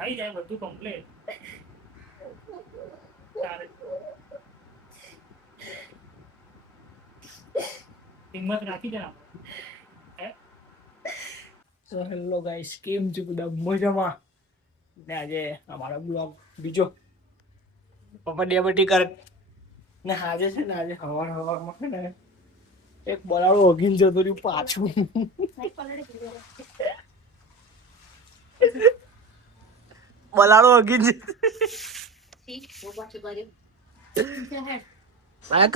આવી જાય બધું કમ્પ્લીટ. હિંમત રાખી દે. સો હેલો ગાઈસ, કેમ છો બધા? મજામાં ને? આજે અમારો બ્લોગ બીજો પપ્પા ડેબટી કર ને આજે છે ને, આજે હવારમાં છે ને એક બરાડો અગીન જતો રહ્યું પાછું. બલાડો અગીન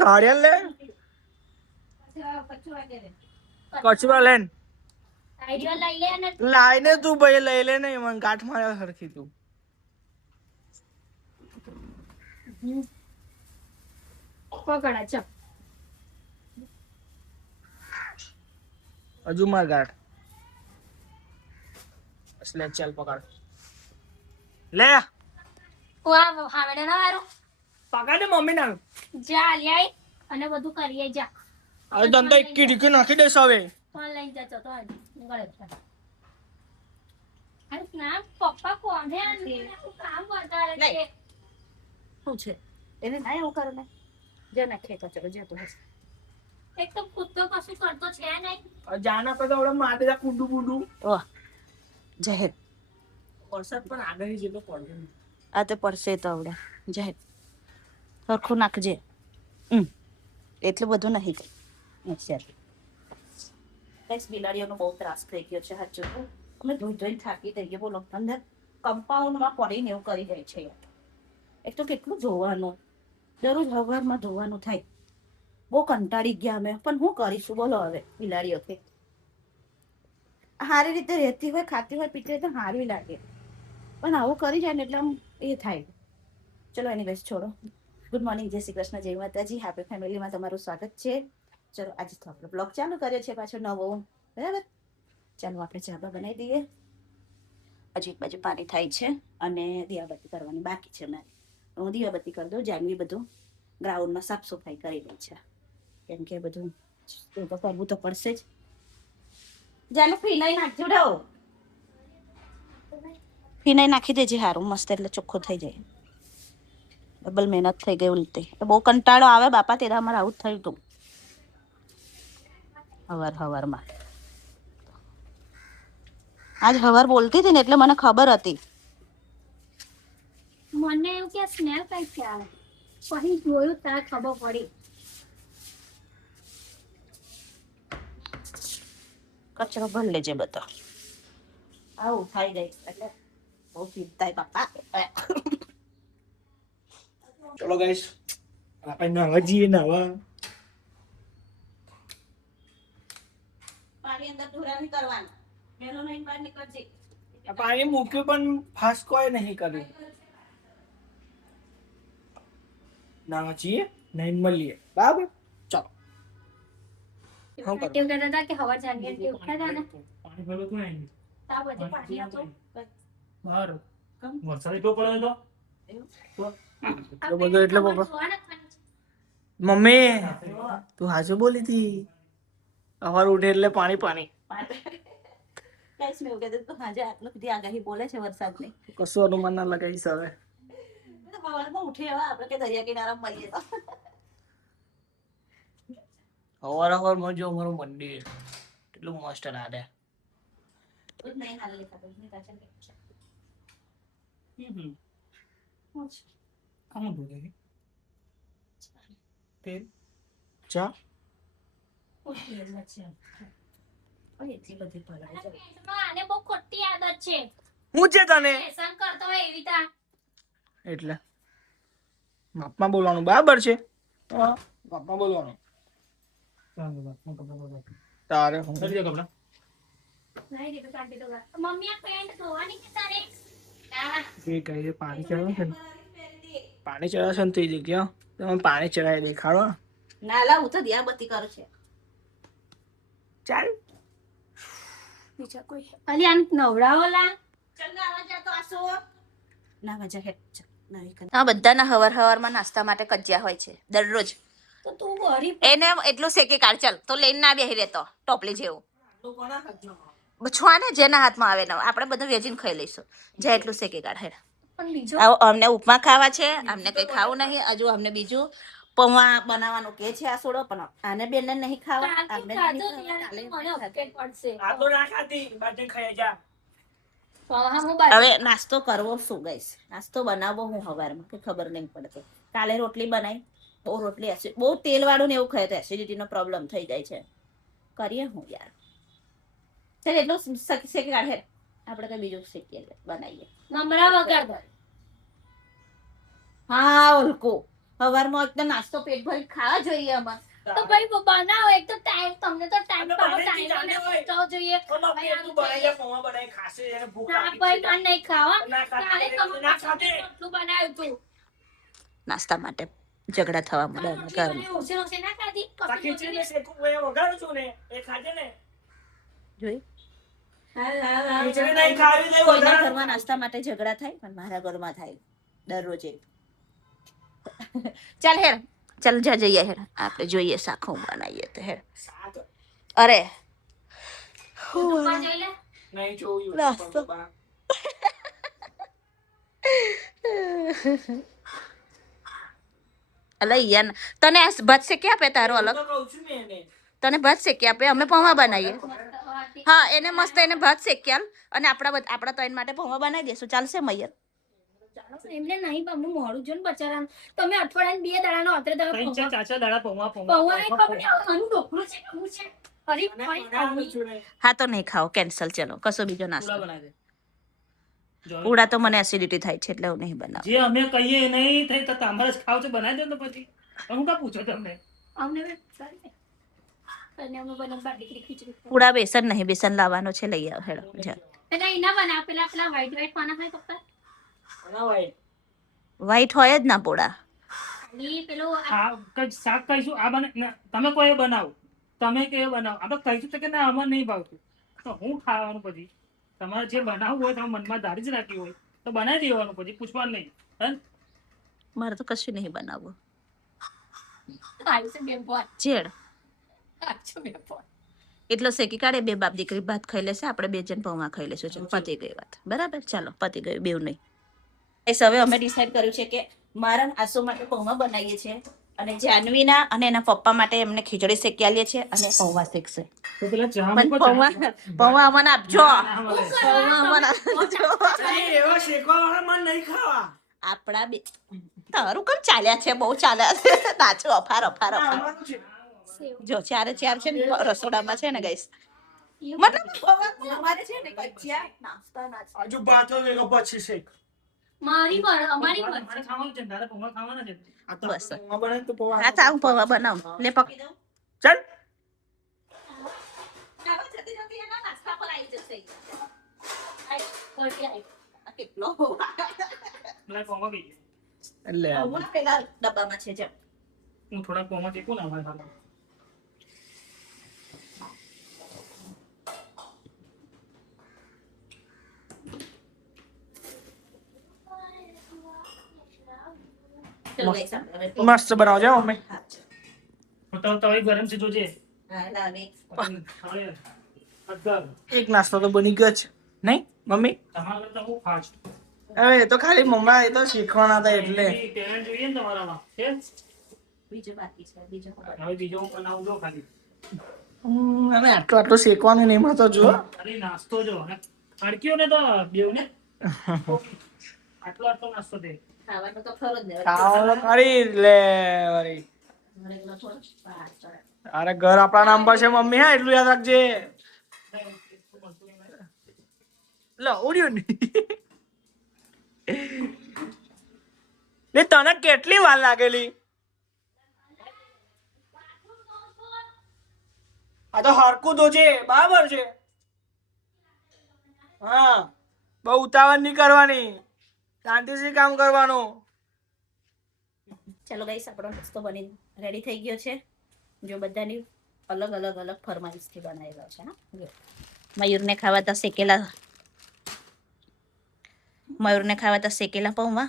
ખાડ્યા લે કચરો લેન લાઈને તું ભાઈ લઈ લે ને મને ગાંઠ માર્યા સરખી તું. પકડા ચપ હજુ માર ગાંઠ એટલે ચાલ પકડ લે વાહ હાવડે ના વારો પકડ મમ્મી ના જા લ્યાય અને બધું કરીએ જા. હવે તને તો એક કી નાખી દેશ હવે. ફોન લઈ જતો તો આજ ગળે અરે ના પપ્પા કોને કામ કરતા રહે છે. શું છે એને ના એવું કરે ને જે નાખે કચરો જે તો એક તો ખુદ તો કશું કરતો છે નહીં. જાના પર તો હવે માથે જા કુંડું બુંડું વાહ જાહેર વરસાદ પણ આગળ જેટલો પડે આ તો પડશે તો આવડે જાહેર સરખું નાખજે. એટલું બધું નહીં કઈ બિલાડીઓનો બહુ ત્રાસ થઈ ગયો છે. સાચું અમે ધોઈ ધોઈને થાકી દઈએ. બોલો અંદર કમ્પાઉન્ડમાં પડીને એવું કરી જાય છે. એક તો કેટલું ધોવાનું, દરરોજ હવારમાં ધોવાનું થાય. બહુ કંટાળી ગયા અમે, પણ શું કરીશું બોલો હવે. બિલાડીઓથી સારી રીતે રહેતી હોય, ખાતી હોય, પીતી હોય તો સારી લાગે, પણ આવું કરી જાય ને એટલે આમ એ થાય. ચલો એની બેસ છોડો. ગુડ મોર્નિંગ, જય શ્રી કૃષ્ણ, જય માતાજી, હેપી ફેમિલીમાં તમારું સ્વાગત છે. ચલો આજે તો આપણે બ્લોગ ચાલુ કર્યો છે પાછો નવો, બરાબર. ચાલો આપણે ચા બનાવી દઈએ. હજી એક બાજુ પાણી થાય છે અને દીવાબત્તી કરવાની બાકી છે મારે. હું દીવાબત્તી કરી દઉં. જાનવી બધું ગ્રાઉન્ડમાં સાફ સફાઈ કરી રહી છે, કેમ કે બધું કરવું તો પડશે જ. જાને ફીનાઈ નાખજો ડાઓ, ફીનાઈ નાખી દેજે સારું મસ્ત, એટલે ચોખ્ખો થઈ જાય. ડબલ મહેનત થઈ ગઈ ઉલટી. બહુ કંટાળો આવે બાપા, તેરા અમારે આવું જ થયું હતું હવારમાં. આજ હવાર બોલતી હતી ને એટલે મને ખબર હતી. મને એવું કે સ્નેલ કઈ છે આવે, પછી જોયું ત્યારે ખબર પડી. કચરો ભર લેજે બધો. આવું થઈ ગઈ એટલે બહુ ચિંતા બાપા. ચલો ગાઈસ, આપણે નાવા જઈએ. નાવા પાણી અંદર ઢોરા નહીં કરવાના, મેલો નહીં બહાર નીકળજે. પાણી મૂક્યું પણ ફાસ્ટ કોઈ નહીં કર્યું. નાવા જઈએ, નહીં મળીએ, બરાબર. ચાલો. એવું કહેતા હતા કે હવાર જાનવી ઉઠ્યા હતા ને પાણી ભરવું તું નહીં તા બધે પાણી હતું બહાર વરસાદ એટલો પડે તો આપણે બધો એટલે ખબર પપ્પા જોવા નથી. મમ્મી તું હાજુ બોલી હતી સવાર ઉઠે એટલે પાણી પાણી. કઈશ મેં એવું કહેતું તું આજે આટલું બધી આગાહી બોલે છે વરસાદની. કશું અનુમાન ના લગાવીશ હવે. સવારમાં ઉઠે એવા આપણે કે દરિયા કિનારા મળીએ તો. સવારમાં જો અમારું મંદિર એટલું મસ્ત લાગે. નહીં હાલ લેખા તો નહીં તાચા કામ બોલે તેલ ચા એટલી બધી પલાળી જાય. પેટમાં આને બહુ ખોટી આદત છે. હું છે તને વ્યસન કરતો હોય એવી રીતે. એટલે માપમાં બોલવાનું બરાબર છે. હા માપમાં બોલવાનું. તારે હું કપડા નહીં રે કાંટી તો મમ્મી આ પેન્ટ ધોવાની કે તારે એ કહે છે પાણી ચડાવે છે ને, પાણી ચડાવશે ને તો એ જગ્યા તમે પાણી ચડાવી દેખાડો. ના લા હું તો દિયાબત્તી કરું છે. ચાલ બીજા કોઈ અલી આને નવડાવો લા. આ બધાના હવારમાં નાસ્તા માટે કજિયા હોય છે દરરોજ. તો તું વરી એને એટલું શેકી કાઢ ચાલ તો લઈને ના બેહી રહેતો ટોપલી જેવું. છોને જેના હાથમાં આવે ને આપણે બધું વેચીને ખાઈ લઈશું જે એટલું શેકી કાઢે પણ બીજો આવો અમને ઉપમા ખાવા છે અમને કઈ ખાવું નહીં હજુ અમને બીજું પૌવા બનાવવાનું કે છે આ સોડો પણ આને બેનને નહીં ખાવા કાલથી આમને ખાધો નહીં ત્યારે ખાવા, મને અપડેટ પડશે આ તો ના ખાતી બાજુ ખાઈ જા હા હું બાજુ હવે નાસ્તો કરવો શું ગઈશ નાસ્તો બનાવવો હું સવારમાં કે ખબર નહીં પડતી કાલે રોટલી બનાવી બહુ રોટલી બહુ તેલ વાળું ને એવું ખાય તો એસિડિટીનો પ્રોબ્લેમ થઈ જાય છે કરીએ હું યાર ચાલ એટલું શેકી કાઢે આપણે કઈ બીજું શીખીએ બનાવીએ મમરા વગર દો. હા ઓલકો સવારમાં એકદમ નાસ્તો પેટ ભરી ખાવા જોઈએ અમાર તો ભાઈ બનાવો એક તો ટાઈમ તમને તો ટાઈમ તો પાડો બને જ ટાઈમ ચાલે હોય. પહોંચાડવો જોઈએ તો મમ્મી તું બનાવી જા પૌવા બનાવી ખાશે એને ભૂખ ના લાગી ભાઈ છે. મને નહીં ખાવા ના ખાતી કાલે એટલે તમે ના ખાતી. રોટલું બનાવ્યું હતું નાસ્તા માટે ઝઘડા થવા મળે અમે રોટલી ઘરમાં બની ઉસી ઉસી ના ખાધી આ ખીચડીને શેકું હું એ વઘારું છું ને એ ખાજે ને જોઈ ખીચડી નહીં ખાવી નહીં કોઈના વઘારું. ઘરમાં નાસ્તા માટે ઝઘડા થાય પણ મારા ઘરમાં થાય દરરોજ એક. ચાલ હેડ ચાલ જા જઈએ હેડ આપણે જોઈએ શાખો બનાવીએ તો હેડ શાક અરે યુટ્યુબમાં જોઈ લે નહીં જોયું નાસ્તો. પપ્પા. અલે યાર તને આ ભાત શેકી આપે તારો હું અલગ તો કહું છું ને એને. તને ભાત શેકી આપે અમે પૌવા બનાવીએ હા એને મસ્ત એને ભાત શેકી આલ અને આપણા ત્રણ માટે પૌવા બનાવી દેશું ચાલશે મૈયર ચાલો એમને નહીં પણ હું મોડું જો ને બચારા તમે અઠવાડિયાને 2 દાડાનો અત્રે તમે ત્રણ ચાર ચાચા દાડા પૌવા પૌવા એ ખબર નહીં આનું ઢોકળું છે કેવું છે ફરી અને ફરી બનાવવાનું છું ને. હા તો નહીં ખાઓ કેન્સલ ચલો કશો બીજો નાસ્તો પૂડા બનાવી દે. જો પૂડા તો મને એસિડિટી થાય છે એટલે હું નહીં બનાવું જે અમે કહીએ એ નહીં થાય તો તમારે જ ખાવ છો બનાવી દો ને પછી હું કા પૂછો તમને અમને સારી અને અમે બને બાટી ખીચડી પૂડા બેસન નહીં બેસન લાવવાનો છે લઈ આવ હેડો જા પેલા એના બનાવ પેલા પેલા વ્હાઈટ વ્હાઈટ પાના ખાય પપ્પા બનાવાય. વ્હાઈટ હોય જ ના પૂડા ખાલી પેલો આ કઈ શાક કહીશું આ તમે કોઈ બનાવો તમે કે બનાવો આપણે કહીશું તો કે ના આમાં નહીં ભાવતું તો હું ખાવાનું પછી તમારે જે બનાવવું હોય તમે મનમાં ધારી જ રાખ્યું હોય તો બનાવી દેવાનું પછી પૂછવાનું નહીં હે મારે તો કશું નહીં બનાવવું આવ્યું છે બે બોલ જેડ આછો બે બોલ એટલો શેકી કાઢે બે બાપ દીકરી ભાત ખાઈ લેશે આપણે બે જણ પૌવા ખાઈ લેશું ચાલો પતી ગઈ વાત બરાબર ચાલો પતી ગયું બેવ નહીં હવે અમે ડિસાઈડ કર્યું છે કે મારા આસુ માટે પૌવા બનાવીએ છીએ અને જાનવીના અને એના પપ્પા માટે એમને ખીચડી શેકી આલીએ છીએ અને પૌવા શેકશે તો પેલા ચા પણ પૌવા અમને આપજો પૌવા અમને આપજો. એવા શેકવા વાળા મન નહીં ખાવા આપણા બે તારું કેમ ચાલ્યા છે બહુ ચાલ્યા છે નાચો અફાર અફાર અફાર આવવાનું છે. સેવ જો ચારે ચાર છે ને રસોડામાં છે ને ગાઈસ મતલબ અમારે છે ને કચ્યા નાસ્તા નાસ્તા હજુ ભાતો વેગો પછી શેક મારી પર અમારી પર મારે ખાવાનું છે તારે પૌવા ખાવાના છે આ તો બસ. પૌવા બનાવે તો પૌવા હા ચાલ હું પૌવા બનાવું લે પકી દઉં ચાલ ચાલો જલ્દી જલ્દી એના નાસ્તા પર આવી જશે ફરી આવી. આ કેટલો પેલા પૌવા ગઈ એટલે પૌવા પેલા ડબ્બામાં છે જો હું થોડા પૌવા શેકું ને અમારે ખાવા ચલો ગાઈસ આપણે હવે મસ્ત બનાવજો મમ્મી હા, ચાલો. તો તવી ગરમ છે જોજે હા લાવી એક નાસ્તો તો બની ગયો છે નહીં મમ્મી તમારે તો હું ખાસ હવે એ તો ખાલી મમ્મા એ તો શીખવાના હતા એટલે ટેલેન્ટ જોઈએ ને તમારામાં છે બીજું બાકી છે બીજું ખબર હવે બીજો હું બનાવું જો ખાલી અને આટલું આટલું શેકવાનું નહીં મળતો જો ખાલી નાસ્તો જો અને ખડક્યો ને તો બેવ ને આટલો આટલો નાસ્તો દે ખાવાનું તો ખરો જ ને ખાવાનું કરી લે વળી ઘરેલો થોડો બહાર ચડે અરે ઘર આપણા નામ પર છે મમ્મી હા એટલું યાદ રાખજે લો ઉડ્યું ને લે તને કેટલી વાર લાગેલી આ તો હરકું તો છે બરાબર છે હા બહુ ઉતાવળ નહીં કરવાની શાંતિથી કામ કરવાનું ચલો ગાઈસ આપણો નાસ્તો બની રેડી થઈ ગયો છે જો બધાની અલગ અલગ અલગ ફરમાઈશથી બનાવેલો છે હા જો મયુરને ખાવાતા શેકેલા પૌવા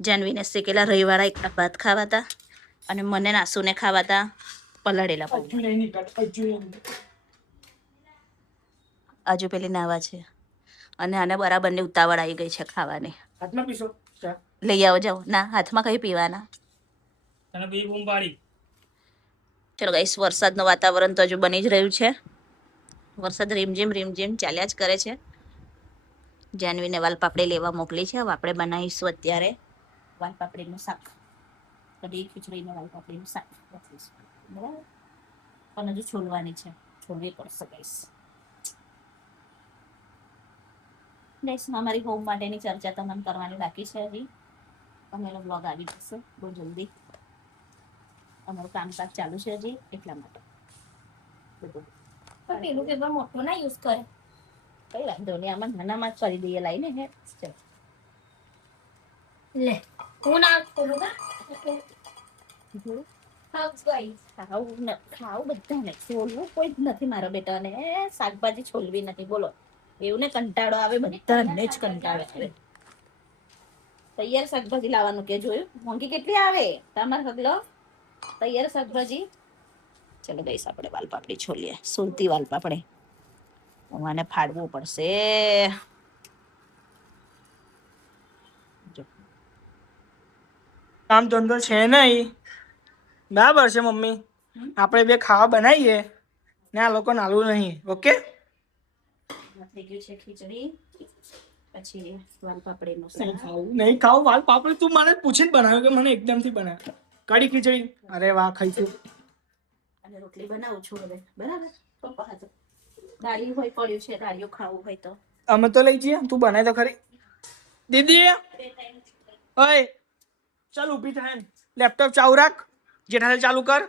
જાનવીને શેકેલા રવિવાળા એકલા ભાત ખાવાતા અને મને નાસુને ખાવાતા પલાળેલા પૌવા આજુ પેલી નાવા છે અને આને બરાબરની ઉતાવળ આવી ગઈ છે ખાવાની. હાથમાં પીશો ચા? લઈ આવો જાઓ. ના, હાથમાં કઈ પીવાના. તને બી બૂમ પાડી. ચલો ગાઈસ, વરસાદનું વાતાવરણ તો હજુ બની જ રહ્યું છે. વરસાદ રીમઝીમ ચાલ્યા જ કરે છે. જાનવીને વાલપાપડી લેવા મોકલી છે. હવે આપણે બનાવીશું અત્યારે વાલપાપડીનું શાક. કઢી ખીચડીને વાલપાપડીનું શાક બનાવીશું. બરાબર, પણ હજુ છોલવાની છે, છોલવી પડશે ગાઈસ. ગાઈસ, અમારી હોમ માટેની ચર્ચા તમને કરવાની બાકી છે. હજી અમારો બ્લોગ આવી જશે બહુ જલ્દી. અમારું કામકાજ ચાલુ છે હજી, એટલા માટે બધું. પણ પેલું પેપર મોટું ના યુઝ કરે. કઈ વાંધો નહીં, આમાં નાનામાં જ કરી દઈએ લાઈને. હે ચલ, લે હું ના ખોલું કા ખાવું બધાને, છોલવું કોઈ જ નથી મારા બેટાને. શાકભાજી છોલવી નથી, બોલો. એવું ને કંટાળો આવે, બધાને જ કંટાળો આવે. તૈયાર શાકભાજી લાવવાનું કે જોયું મોંઘી કેટલી આવે તમારે સગલો તૈયાર શાકભાજી. ચલો ગઈશ, આપણે વાલપાપડી છોલીએ. સુરતી વાલપાપડી મને ફાડવું પડશે. કામ ધંધો છે નહીં, બરાબર છે મમ્મી? આપણે બે ખાવા બનાવીએ ને આ લોકો નાલું નહીં. ઓકે, થઈ ગયું છે ખીચડી, પછી વાલપાપડીનું નહીં શાક. ખાવું, નહીં ખાવું વાલ પાપડી. તું મને પૂછીને બનાવ્યું કે મને એકદમથી બનાવ્યું? કઢી ખીચડી, અરે વાહ, ખાઈશું. અને રોટલી બનાવું છું હવે, બરાબર? પપ્પા હાથે દાળી હોય પડ્યું છે, દાળીઓ ખાવું હોય તો અમે તો લઈ જઈએ, તું બનાય તો ખરી. દીદી ઓય ચાલ, ઊભી થાય ને લેપટોપ ચાલુ રાખ. જેઠાલાલ ચાલુ કર.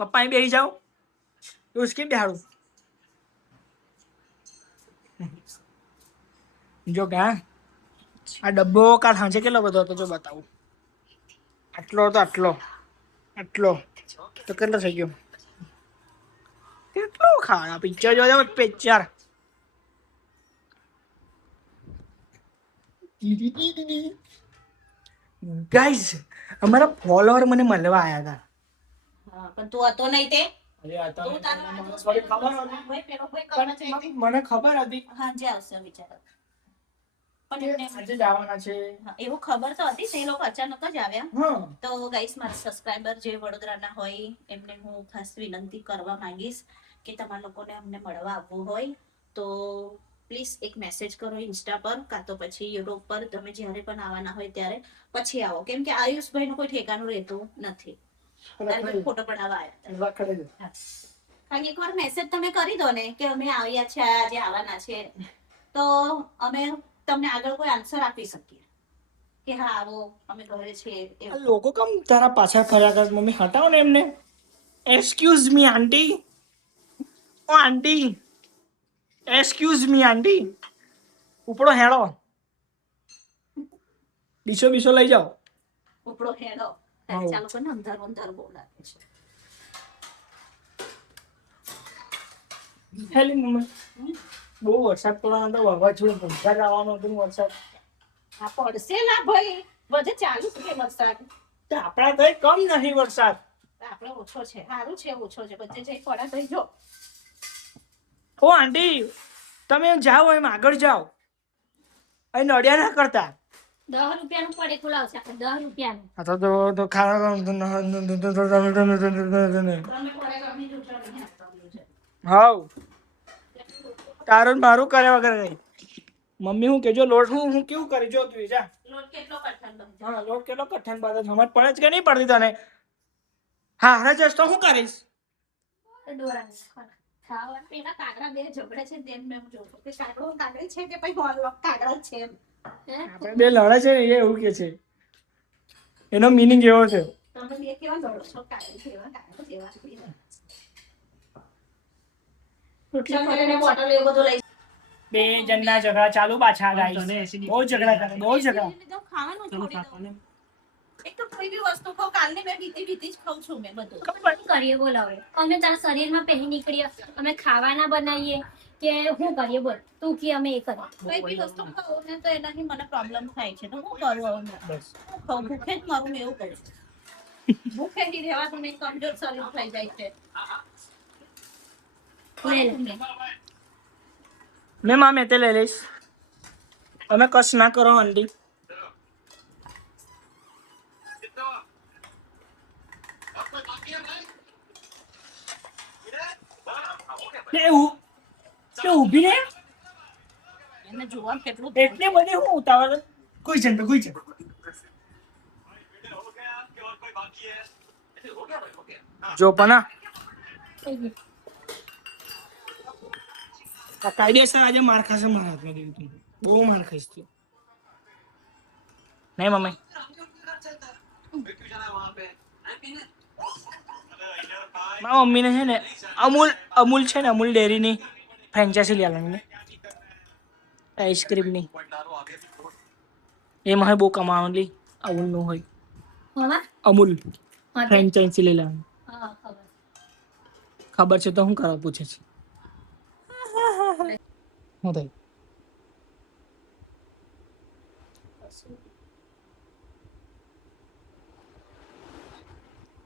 પપ્પા અહીં બેસી જાઓ. ઉસકી બેહાડું. જો કા આ ડબ્બો કાલ સાંજે કેટલો બધો હતો જો બતાવું. આટલો હતો, આટલો આટલો તો કેટલો થઈ ગયો? કેટલો ખાવા પિક્ચર જોવા પિક્ચર. ગાઈઝ, અમારા ફોલોઅર મને મળવા આવ્યા હતા. હા, પણ તું હતો નહીં તે. તું તારા મને ખબર હતી હાંજે આવશે વિચાર. પણ એમને આજે જવાના છે. હા, એવું ખબર તો હતી, તે લોકો અચાનક જ આવ્યા. હા, તો ગાઈસ, મારા સબસ્ક્રાઇબર જે વડોદરાના હોય એમને હું ખાસ વિનંતી કરવા માંગીશ કે તમારા લોકોને અમને મળવા આવવું હોય તો પ્લીઝ એક મેસેજ કરો ઇન્સ્ટા પર, કાં તો પછી યુટ્યુબ પર. તમે જ્યારે પણ આવવાના હોય ત્યારે પછી આવો, કેમ કે આયુષભાઈનું કોઈ ઠેકાણું રહેતું નથી. ફોટો પડાવવા આવ્યા હતા. ખાલી એકવાર મેસેજ તમે કરી દો ને કે અમે આવ્યા છે, આજે આવવાના છે, તો અમે તમને આગળ કોઈ આન્સર આપી શકીએ કે હા આવો, અમે ઘરે છીએ આ એવું. લોકો કેમ તારા પાછળ ફર્યા કરે? મમ્મી હટાવો ને એમને. એક્સક્યુઝ મી આંટી. ઓ આંટી, એક્સક્યુઝ મી આંટી. ઉપડો હેડો, ડીશો બીશો લઈ જાઓ. ઉપડો હેડો. હા. ચાલો કોને અંધારું અંધારું બહુ લાગે છે. હેલી મમ્મી, બહુ વરસાદ પડવાનો તો વાવાઝોડું ભૂંસાદ આવવાનો હતો વરસાદ. આ પડશે ના ભાઈ, બધે ચાલુ છે વરસાદ. તો આપણા તો કમ નહીં વરસાદ. આપણે ઓછો છે, સારું છે ઓછો છે, બધે જઈ પડા થઈ જો. ઓ આંટી, તમે જાઓ એમ આગળ જાઓ, અહીં નડિયા ના કરતા. 10 રૂપિયાનું પડે ખોલાવશે આપણે 10 રૂપિયાનું. આ તો ખાવા તમે પડે ગમી જૂઠો નહીં આપવાનું છે. હાવ તારું ને મારું કરે વગર નહીં. મમ્મી હું કેજો લોટ હું કેવું કરી જો તું જા. લોટ કેટલો કઠણ બનશે? હા, લોટ કેટલો કઠણ બાદ સમજ પડે છે કે નહીં પડતી તને? હા, હરે જશ તો શું કરીશ? ખાવા પેલા કાગડા બે ઝઘડે છે તેમ મેં જોયું કે કાગડો કાગડી છે કે પછી કાગડા છે એમ. આપણે બે લડે છે ને એ એવું કે છે, એનો મીનિંગ એવો છે. તમે બે કેવા લડો છો? કાગડી જેવા કાગડો જેવા. રોટલી કરીને બોટલ એવું બધું લઈ બે જણના ઝઘડા ચાલુ પાછા તને ગાઈસ. acidity બહુ ઝઘડા કરે, બહુ ઝઘડા. ખાવાનું ચલો છોડી દો. ખાવાને. એક તો કોઈ બી વસ્તુ ખાવ, કાલની મેં બીતી જ ખાઉં છું મેં બધું. શું કરીએ બોલ હવે? અમે તારા શરીરમાં પહેરી નીકળીએ, અમે ખાવાના બનાવીએ કે શું કરીએ બોલ? તું કે અમે એ કરીએ. કોઈ બી વસ્તુ ખાઉં ને તો એનાથી મને પ્રોબ્લેમ થાય છે, તો હું કરું હવે? બસ હું ખાઉં ભૂખે જ મારું એવું કરું. ભૂખે જ રહેવાનું નહીં, કમજોર શરીર થઈ જાય છે. લે લે. મેં મામે તે લઈ લઈશ. અમે કશ ના કરો આંટી. તે ઊભી ને એને જોવાનું કેટલું એટલે બધી હું ઉતાવળ કોઈ છે કોઈ છે. જો પણ આ કાયદેસર આજે માર ખાશે મારા હાથમાં દીધું. બહુ માર ખાઈશ તું. નહીં મમ્મી. મારા મમ્મીને છે ને અમૂલ છે ને અમૂલ ડેરીની ફ્રેન્ચાઇઝી લેવાની આઈસ્ક્રીમની. એમાં બહુ કમાવાની અમૂલનું હોય. મામા અમૂલ હા તે ફ્રેન્ચાઇઝી લઈ લેવાની. હા ખબર. ખબર છે તો શું કરવા પૂછે છે? હું થઈ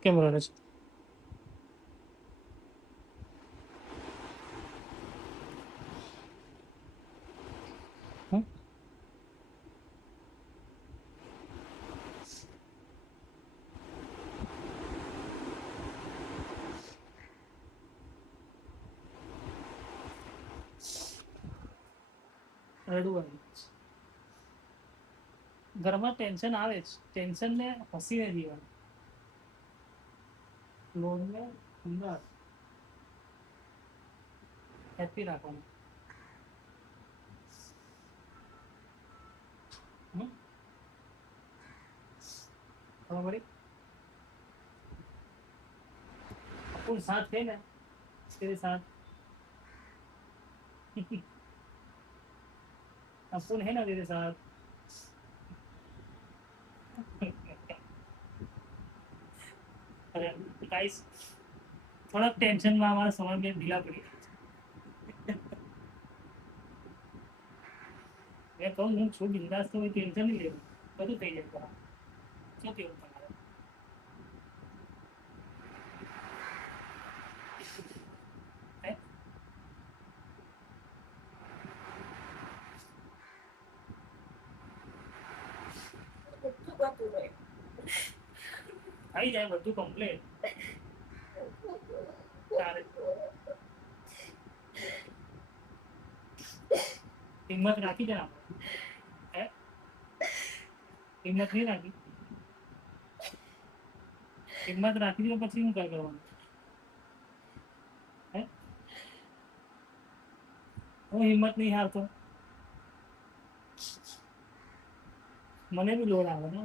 કેમ રડે છે? રડવું આવે. ઘરમાં ટેન્શન આવે જ. ટેન્શન ને હસીને જીવન. લોન ને અંદર હેપી રાખવાનું. ખબર પડી? अपन साथ है ना तेरे साथ. अपन है ना तेरे साथ. अरे गाइस थोड़ा टेंशन में हमारा समझ में ढीला पड़ी. मैं कहूँ હું છું બિંદાસ તો ટેન્શન નહીં લેવું. બધું થઈ જાય બરાબર. શું કેવું તમારે? હે? થઈ જાય બધું કમ્પ્લીટ. તારે હિંમત રાખી દે આપણે. હે? હિંમત નહીં રાખી. હિંમત રાખી દે પછી શું કરવાનું? હે? હું હિંમત નહીં હારતો. મને બી લોડ આવે ને.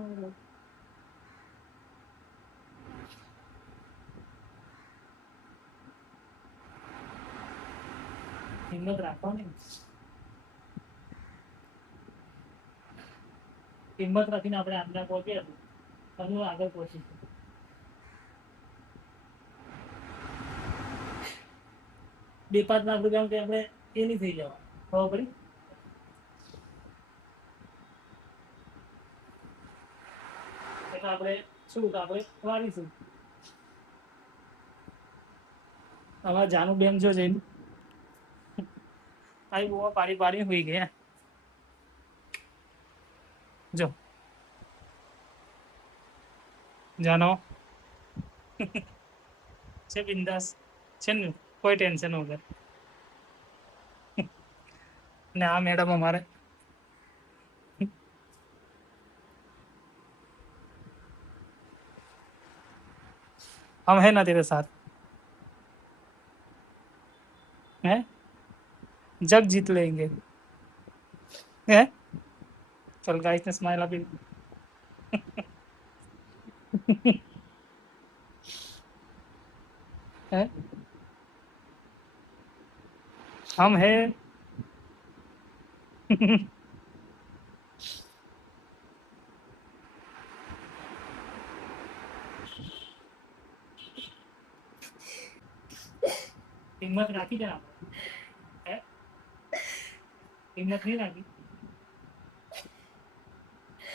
હિંમત રાખવાની. હિંમત રાખીને આપણે આગળ પહોંચીએ તો આગળ પહોંચીશું. ₹2-5 લાખ રૂપિયા કે આપણે એ નહીં થઈ જવા. ખબર પડી? એટલે આપણે શું આપણે વાળીશું. અમારા જાનું બેન જો જઈને તારી બહુ પાડી પાડી હોઈ ગયા. જો જાનો છે બિંદાસ છે ને કોઈ ટેન્શન વગર. ને આ મેડમ અમારે हम है ना तेरे साथ. हैं जग जीत लेंगे. हैं चल गाइस ने स्माइल अभी. हैं हम है. हिम्मत राखी जना. है हिम्मत नहीं राखी.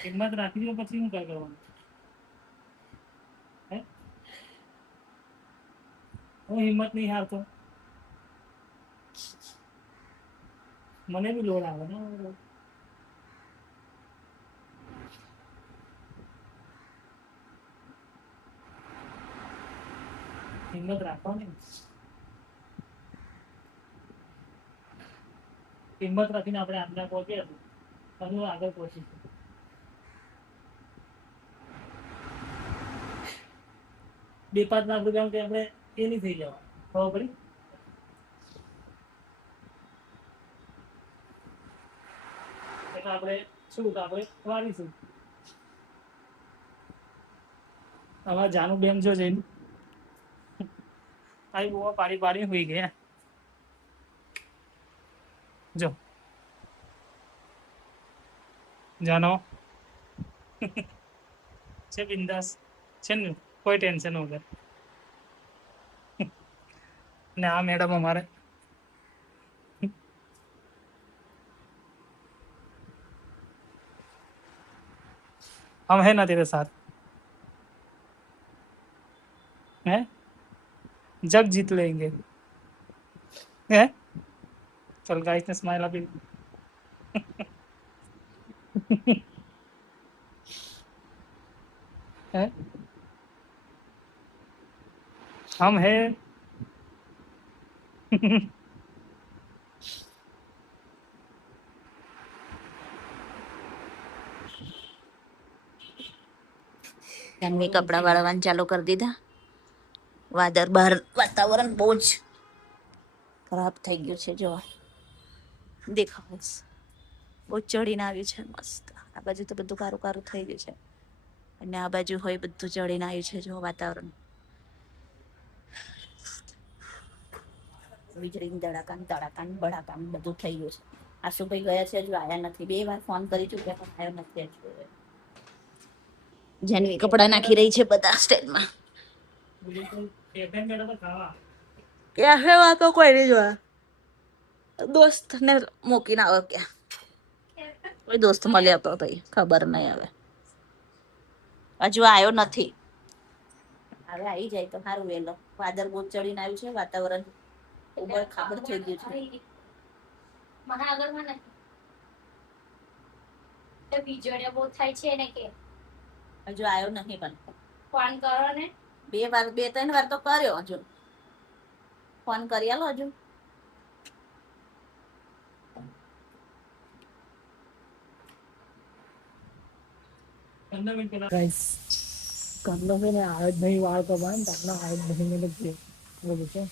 हिम्मत राखी दो પછી શું કરવાનું? હે હું હિંમત નહીં હારતો. મને બી લોડ આવે ને. હિંમત રાખો ને. હિંમત રાખીને આપણે આટલા પહોંચ્યા તો હું આગળ પહોંચીશું. 2-5 લાખ રૂપિયા આપણે એ નહીં થઈ જવા. ખબર પડી? એટલે આપણે શું આપણે વારીશું. હવે જાનું બેન જો જઈને આવી બુआ પાડી પાડી હોઈ ગયા જો જાનો છે બિંદાસ છે ને કોઈ ટેન્શન વગર. ને આ મેડમ અમારે हम है ना तेरे साथ हैं जग जीत लेंगे हैं चल गाइस ने स्माइल अभी हैं हम है જાનવી કપડાં વાળવાનું ચાલુ કરી દીધા. વાદળ બહાર વાતાવરણ બહુ જ ખરાબ થઈ ગયું છે. જો દેખાવ બહુ ચડીને આવ્યું છે મસ્ત. આ બાજુ તો બધું કારું કારું થઈ ગયું છે અને આ બાજુ હોય બધું ચડીને આવ્યું છે. જો વાતાવરણ વીજળી ધડાકાન બડાકાન બધું થઈ ગયું છે. આશુભાઈ ગયા છે, હજુ આયા નથી. 2 વાર ફોન કરી ચૂક્યા પણ આવ્યો નથી હજુ. જાનવી કપડા નાખી રહી છે બધા સ્ટેન્ડમાં. ક્યાં વાતો કોઈ નહીં જોયા. દોસ્ત ને મૂકીને આવે ક્યાં કોઈ દોસ્ત મળ્યા તો ખબર નહીં. હવે હજુ આવ્યો નથી. હવે આવી જાય તો સારું. વહેલો વાદળ બહુ ચડીને આવ્યું છે. વાતાવરણ ઉબડ ખાબડ થઈ ગયું છે. મહાનગરમાં નથી વીજળીઓ બહુ થાય છે ને કે હજુ આવ્યો નહીં પણ ફોન કરો ને. 2-3 વાર તો કર્યો. હજુ ફોન કરી આલો. હજુ ગાઈસ કંદો છે ને આવે જ નહીં વાળ કપાય ને તમને આવે જ નહીં મને કે બોલું છે.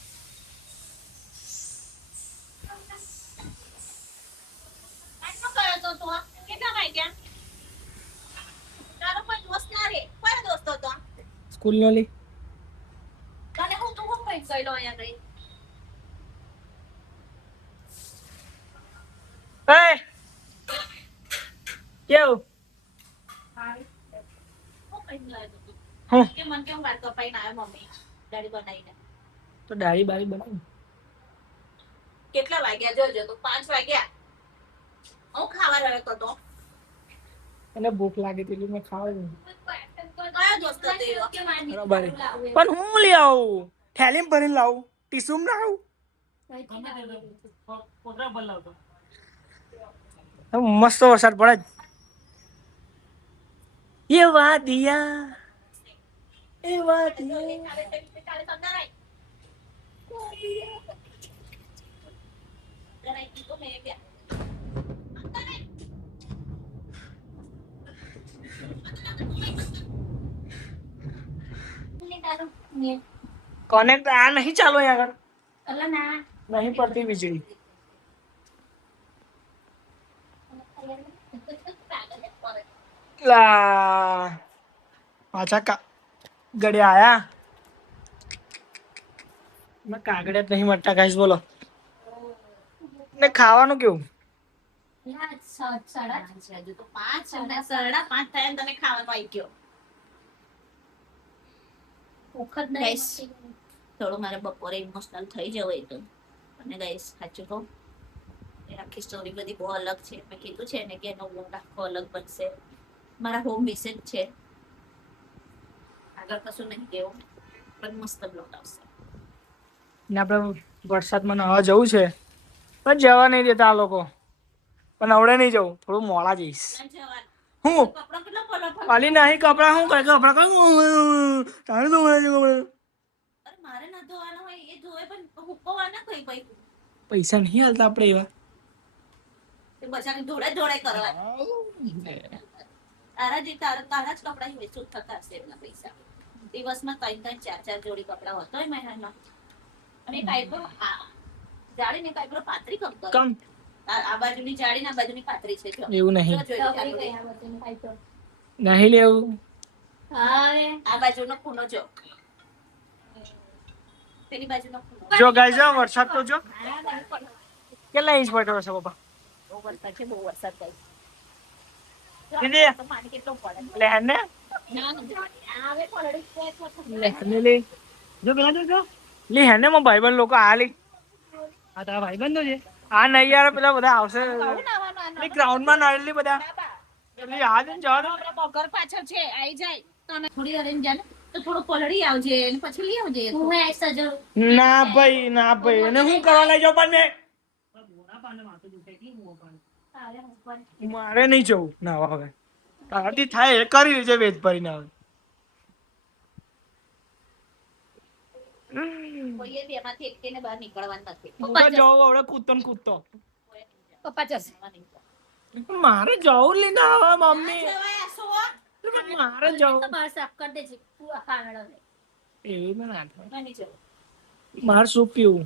સ્કૂલ નો લી તને હું તું હું કઈ ગયેલો અહીંયા ગઈ કેવું કે મને કેમ વાત કપાઈને આવ્યો મમ્મી દાઢી બનાવીને. તો દાઢી બારી બનાવી. કેટલા વાગ્યા જોજો તો 5 વાગ્યા. હું ખાવા રહ્યો તો એને ભૂખ લાગી હતી એટલે મેં ખાવા કયો દોસ્ત હતો એવો? બરાબર. પણ હું લઈ આવું થેલીમ ભરીને લાવું ટીસુમ ના આવું પોતરા બદલાવતો. મસ્ત વરસાદ પડે જ. એ વાદિયા એ વાદિયા કનેક્ટ આ નહીં ચાલો અહીંયા આગળ અલા ના નહીં પડતી વીજળી. લા પાછા ગળ્યા આયા મેં કાગળિયા જ નહીં મળતા. ગાઈસ બોલો ને ખાવાનું કેવું? હજુ તો 5 અને 5:30 થાય તમે ખાવાનું આવી ગયો. Guys, થોડું મારે બપોરે ઇમોશનલ થઈ જવાય તો. અને ગાઈસ સાચું કહું આખી સ્ટોરી બધી બહુ અલગ છે. મેં કીધું છે ને કે એનો વ્લોગ આખો અલગ બનશે. મારા હોમ વિશે જ છે. આગળ કશું નહીં કેવું પણ મસ્ત બ્લોગ આવશે. ને આપણે વરસાદમાં નવા જવું છે પણ જવા નહીં દેતા આ લોકો. પણ આવડે નહીં જવું, થોડું મોડા જઈશ. જવાનું હું કપડો કેટલો પલટ ખાલી નહીં કપડા, શું કરે કપડા કઈ તારે તો મને કપડા અરે મારે ના ધોવાના હોય એ ધોવે પણ હુકવવાના કઈ ભાઈ પૈસા નહીં હાલતા આપણે એવા. તે બચારી ધોળે કરવાના તારા જ કપડા વેચું થતા હશે એટલા પૈસા દિવસમાં 3-4 જોડી કપડા હોતો હોય મહિનામાં અને કાંઈ જાડી ને કાંઈ પાતળી કપડા કમ આ બાજુની જાડી ને આ બાજુની પાતળી છે જો એવું નહીં, જો જોઈ લો તો ચાલો. કઈ આ બધું ખાઈ તો. નહીં લેવું. હવે આ બાજુનો ખૂણો જો પેલી બાજુનો ખૂણો જો ગાઈસ વરસાદ તો જો બરાબર. કેટલા ઇંચ પડ્યો છે પપ્પા. બહુ વરસાદ છે બહુ વરસાદ થાય દીદી તો પાણી કેટલું પડે લે હેને આવે પલળી જાય તો લે હેને લે જો પેલા જો લે હેને માં ભાઈબંધ લોકો આ લે આ તારા ભાઈબંધો છે. આ નહીં યાર પેલા બધા આવશે આવું નાવાનું આનું. ગ્રાઉન્ડ માં નાળેલી બધા એટલે આ દે જવા દે. આપણા બગર પાછળ છે આઈ જાય તમે થોડી વાર એમ જા ને તો થોડું પલળી આવજે અને પછી લઈ આવજે હું એ સજો ના ભાઈ એને હું કરવા લઈ જાઉં પણ મેં મોના પાને માથું દુખે કે મોં પાને. આવે ઉપર મારે નહીં જવું ના હવે તારાથી થાય એ કરી લેજે વેજ ભરીને હવે. કોઈએ બેમાંથી એકટીને બહાર નીકળવાનું નથી હું તો જાઉં હવે કૂદતો ને કૂદતો. પપ્પા જશે પણ મારે જવું લીધા હવે મમ્મી જવાય આસો મારે જવું તો બહાર સાફ કરી દેજે પૂરા કાગળો ને એવી મને ના થાય. નહીં જવું મારે શું પીવું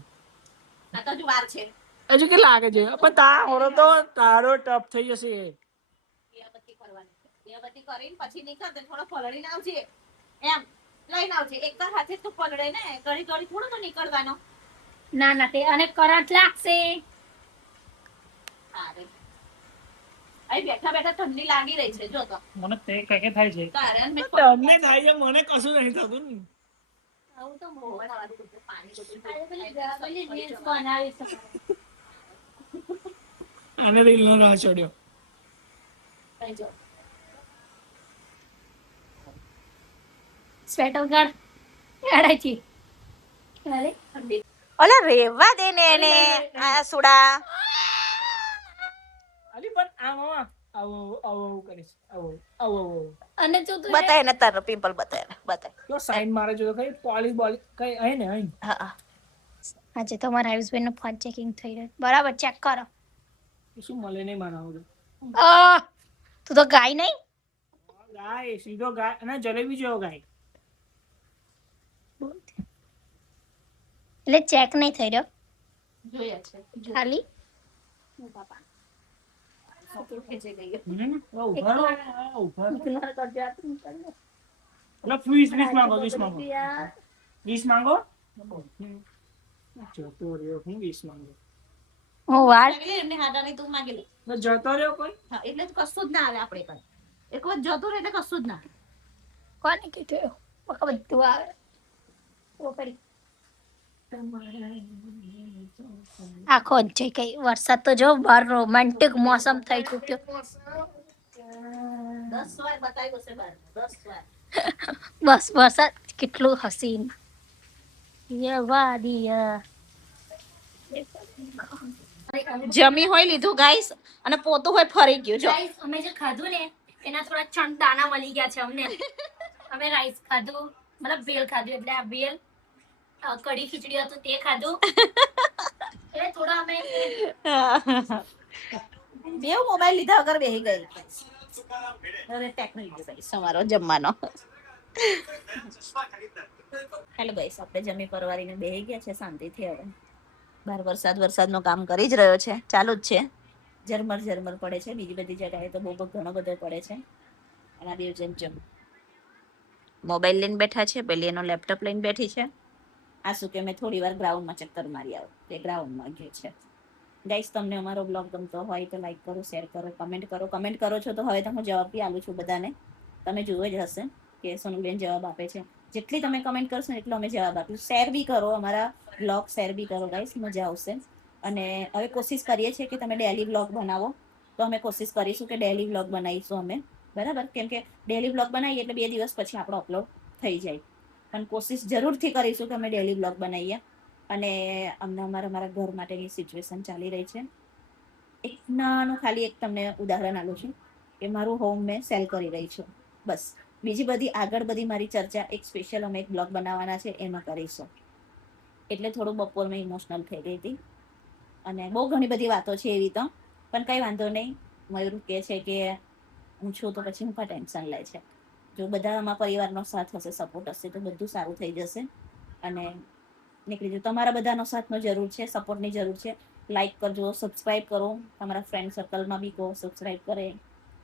આ તો હજુ વાર છે હજુ કે લાગે છે પણ તારો તો તારો ટપ થઈ જશે એ. દીવાબત્તી કરવાની છે દીવાબત્તી કરીને પછી નીકળ તો થોડો પલળીને આવજે એમ લઈને આવજે એક જ હાથે તું પલળે ને ઘડી થોડો તો નીકળવાનો ના તે અને કરંટ લાગશે અરે અહીં બેઠા ઠંડી લાગી રહી છે જો તો મને તે કાકે થાય છે. કારણ મેં તમને થાય છે મને કશું નહીં થતું ને. આવું તો બહુ બનાવવાનું બધું પાણી બધું પેલી રીલ્સ બનાવી શકાય આને રીલ નો રાહ ચડ્યો. કઈ જો સ્વેટર ગાડ એડાઈથી અરે ઠંડી ઓલા રેવા દે ને એને આ સુડા અલી પણ આ મામા આવો આવો આવો કરીશ આવો આવો આવો અને જો તું બતાય ને તારો પિમ્પલ બતાય જો સાઈન મારે જો કઈ પોલિશ બોલી કઈ અહીં ને અહીં હા આજે તો મારા હસબન્ડ નો ફોન ચેકિંગ થઈ રહ્યો બરાબર ચેક કરો શું મળે નહીં મારા વગર. તું તો ગાય નહીં ગાય સીધો ગાય અને જલેબી જેવો ગાય. એટલે ચેક નહીં થઈ રહ્યો જોઈએ છે ખાલી ખેંચી ગઈ ઉભા રહો, ઉભા રહો. ઇગ્નોર કરજો આ તો નીકળ લે. એટલે 20 માંગો 20 માંગો યાર 20 માંગો જતો રહ્યો હું 20 માંગો હું વાળ લાગી એમને હાડાની તું માગી લે તો જતો રહ્યો કોઈ હા એટલે જ કશું જ ના આવે આપણે પર એક વાર જતું રહે એટલે કશું જ ના આવે. કોને કીધું પકા બધું આવે ઓ કરી આખો જઈ કઈ વરસાદ તો જો બહાર રોમાન્ટિક મોસમ થઈ ચૂક્યો 10 વાર બતાવ્યું છે બાર 10 વાર બસ વરસાદ કેટલું હસીન યે વાદિયા જમી હોય લીધું ગાઈસ અને પોતું હોય ફરી ગયું જો ગાઈસ અમે જે ખાધું ને એના થોડા ચણ દાણા મળી ગયા છે અમને અમે રાઈસ ખાધું મતલબ ભેલ ખાધું એટલે આ ભેલ કઢી ખીચડી હતું તે ખાધું એટલે થોડા અમે બેવ મોબાઈલ લીધા વગર બેહી ગઈ અરે ટેકનોલોજી ગાઈસ અમારો જમવાનો હેલો ગાઈસ આપણે જમી પરવારીને બેહી ગયા છે શાંતિથી હવે બહાર વરસાદનો કામ કરી જ રહ્યો છે ચાલુ જ છે ઝરમર પડે છે બીજી બધી જગ્યાએ તો બહુ ઘણો બધો પડે છે અને આ બેવ જેમ મોબાઈલ લઈને બેઠા છે પેલી એનો લેપટોપ લઈને બેઠી છે આ શું કે મેં થોડી વાર ગ્રાઉન્ડમાં ચક્કર મારી આવું તે ગ્રાઉન્ડમાં ગયો છે ગાઈસ તમને અમારો બ્લોગ ગમતો હોય તો લાઈક કરો શેર કરો કમેન્ટ કરો છો તો હવે તો હું જવાબ બી આલું છું બધાને તમે જોયું જ હશે કે સોનુબેન જવાબ આપે છે જેટલી તમે કમેન્ટ કરશો ને એટલો અમે જવાબ આપ્યું શેર બી કરો અમારા બ્લોગ શેર બી કરો ગાઈસ મજા આવશે અને હવે કોશિશ કરીએ છીએ કે તમે ડેલી બ્લોગ બનાવો તો અમે કોશિશ કરીશું કે ડેલી બ્લોગ બનાવીશું અમે બરાબર કેમ કે ડેલી બ્લોગ બનાવીએ એટલે 2 દિવસ પછી આપણો અપલોડ થઈ જાય પણ કોશિશ જરૂરથી કરીશું કે અમે ડેલી બ્લોગ બનાવીએ અને અમને અમારા ઘર માટેની સિચ્યુએશન ચાલી રહી છે એક નાનું ખાલી એક તમને ઉદાહરણ આપું છું કે મારું હોમ મેં સેલ કરી રહી છું, બસ. બીજી બધી આગળ બધી મારી ચર્ચા એક સ્પેશિયલ અમે એક બ્લોગ બનાવવાના છે એમાં કરીશું. એટલે થોડું બપોર મેં ઇમોશનલ થઈ ગઈ હતી અને બહુ ઘણી બધી વાતો છે એવી તો, પણ કંઈ વાંધો નહીં. મયુર કહે છે કે હું છું તો પછી હું પણ ટેન્શન લે છે. જો બધા અમારા પરિવારનો સાથ હશે, સપોર્ટ હશે તો બધું સારું થઈ જશે અને નીકળી જવું. તમારા બધાનો સાથનો જરૂર છે, સપોર્ટની જરૂર છે. લાઈક કરજો, સબસ્ક્રાઈબ કરો, તમારા ફ્રેન્ડ સર્કલમાં બી કહો સબસ્ક્રાઈબ કરે,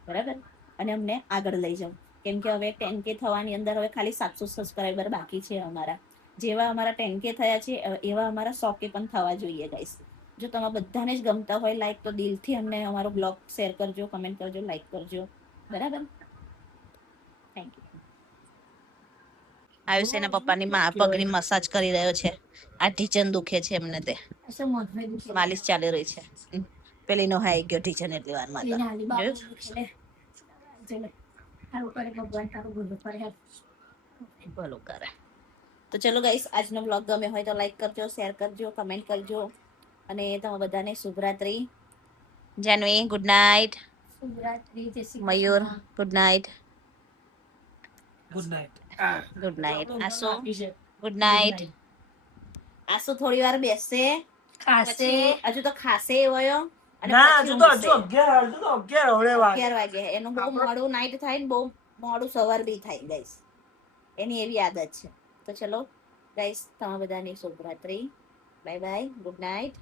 બરાબર? અને અમને આગળ લઈ જાઓ, કેમ કે હવે 10K થવાની અંદર હવે ખાલી 700 સબસ્ક્રાઈબર બાકી છે અમારા. જેવા અમારા 10K થયા છે એવા અમારા 100K પણ થવા જોઈએ ગાઈસ. જો તમે બધાને જ ગમતા હોય લાઈક, તો દિલથી અમને અમારો બ્લોગ શેર કરજો, કમેન્ટ કરજો, લાઈક કરજો, બરાબર? Thank you. આયુષ એના પપ્પાની પગની મસાજ કરી રહ્યો છે. આ ઢીચન દુખે છે એમને, તે અચ્છા મોઢે દુખે માલિશ ચાલી રહી છે. પેલી નો હાઈ ગયો ઢીચન એટલી વારમાં તો. લઈને આલી બાપુ જોયું? દુખે લે. ચલે તારું કરે ભગવાન, તારું ભલું કરે હેર. ભલું કરે. તો ચલો ગાઈસ, આજનો બ્લોગ ગમે હોય તો લાઈક કરજો, શેર કરજો, કમેન્ટ કરજો અને તમે બધાને શુભરાત્રી. Janvi good night. શુભરાત્રી, જય Shri Mayur Krishna. Good night. Good night. Good night. Aso બાકી છે. Good night. આસુ થોડી વાર બેસશે, ખાશે પછી હજુ તો ખાશે એવયો અને ના પછી હજુ તો ઊંઘશે. 11 હવે વાગે. 11 વાગે એનું બહુ મોડું નાઈટ થાય ને બહુ મોડું સવાર બી થાય ગાઈસ, એની એવી આદત છે. તો ચલો ગાઈસ, તમે બધાની શુભરાત્રી. Bye bye, good night.